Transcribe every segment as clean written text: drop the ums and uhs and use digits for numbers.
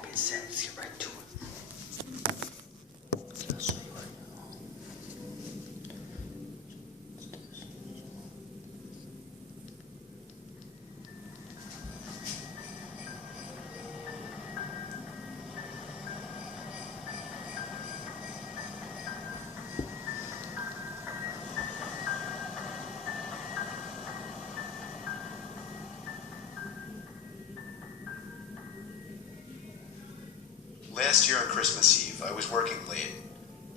that being said, let's get right to it. I'll show you right now. Last year on Christmas Eve, I was working late.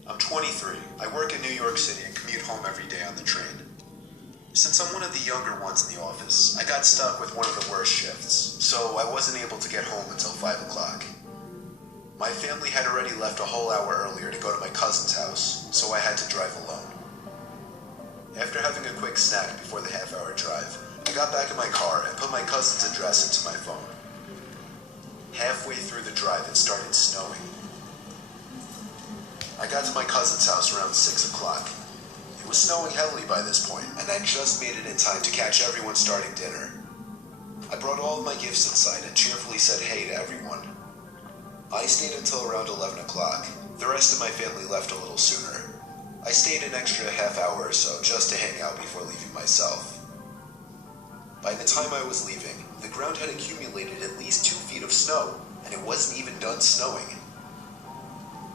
I'm 23. I work in New York City and commute home every day on the train. Since I'm one of the younger ones in the office, I got stuck with one of the worst shifts, so I wasn't able to get home until 5 o'clock. My family had already left a whole hour earlier to go to my cousin's house, so I had to drive alone. After having a quick snack before the half-hour drive, I got back in my car and put my cousin's address into my phone. Halfway through the drive, it started snowing. I got to my cousin's house around 6 o'clock. It was snowing heavily by this point, and I just made it in time to catch everyone starting dinner. I brought all of my gifts inside and cheerfully said hey to everyone. I stayed until around 11 o'clock. The rest of my family left a little sooner. I stayed an extra half hour or so just to hang out before leaving myself. By the time I was leaving, the ground had accumulated at least 2 feet of snow, and it wasn't even done snowing.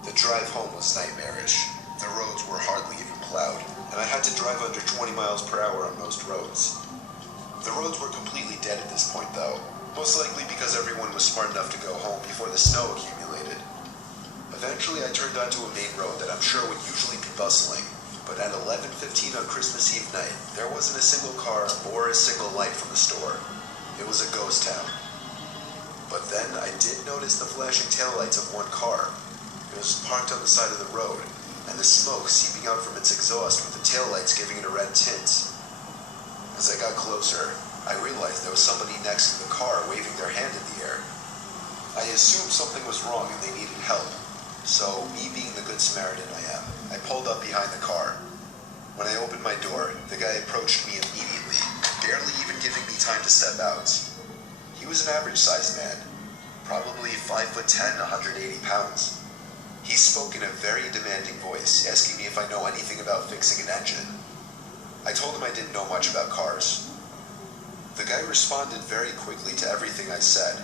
The drive home was nightmarish. The roads were hardly even plowed, and I had to drive under 20 miles per hour on most roads. The roads were completely dead at this point though, most likely because everyone was smart enough to go home before the snow accumulated. Eventually I turned onto a main road that I'm sure would usually be bustling, but at 11:15 on Christmas Eve night, there wasn't a single car or a single light from the store. It was a ghost town. But then I did notice the flashing taillights of one car. It was parked on the side of the road, and the smoke seeping out from its exhaust with the taillights giving it a red tint. As I got closer, I realized there was somebody next to the car waving their hand in the air. I assumed something was wrong and they needed help. So, me being the good Samaritan I am, I pulled up behind the car. When I opened my door, the guy approached me immediately, barely even giving me time to step out. He was an average-sized man, probably 5'10", 180 pounds. He spoke in a very demanding voice, asking me if I know anything about fixing an engine. I told him I didn't know much about cars. The guy responded very quickly to everything I said.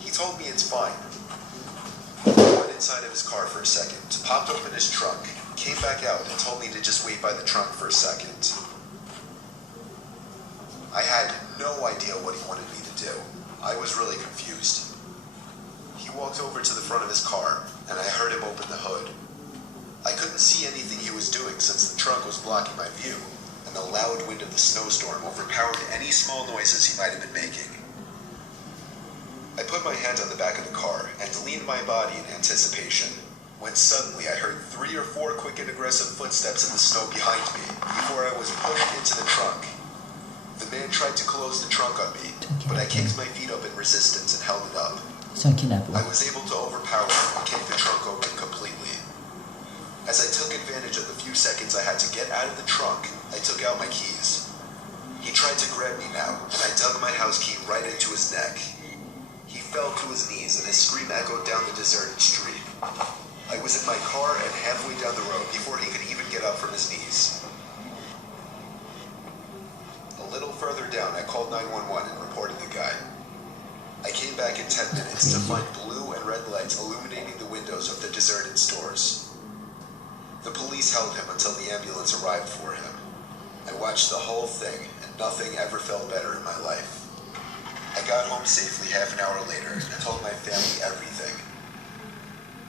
He told me it's fine. He went inside of his car for a second, popped open his trunk, came back out and told me to just wait by the trunk for a second. I had no idea what he wanted me to do. I was really confused. He walked over to the front of his car, and I heard him open the hood. I couldn't see anything he was doing since the trunk was blocking my view, and the loud wind of the snowstorm overpowered any small noises he might have been making. I put my hand on the back of the car and leaned my body in anticipation, when suddenly I heard 3 or 4 quick and aggressive footsteps in the snow behind me before I was pushed into the trunk. The man tried to close the trunk on me, but I kicked my feet up in resistance and held it up. I was able to overpower him and kick the trunk open completely. As I took advantage of the few seconds I had to get out of the trunk, I took out my keys. He tried to grab me now, and I dug my house key right into his neck. He fell to his knees, and his scream echoed down the deserted street. I was in my car and halfway down the road before he could even get up from his knees. A little further down, I called 911 and reported the guy. I came back in 10 minutes to find blue and red lights illuminating the windows of the deserted stores. The police held him until the ambulance arrived for him. I watched the whole thing, and nothing ever felt better in my life. I got home safely half an hour later and told my family everything.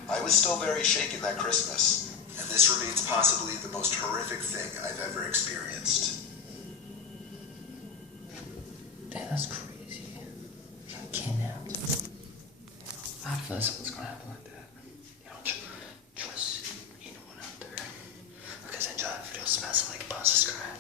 I was still very shaken that Christmas, and this remains possibly the most horrific thing I've ever experienced. Damn, that's crazy. Got kidnapped. I feel like something's gonna happen like that. You don't trust anyone out there. Because enjoy the video, smash the like button, subscribe.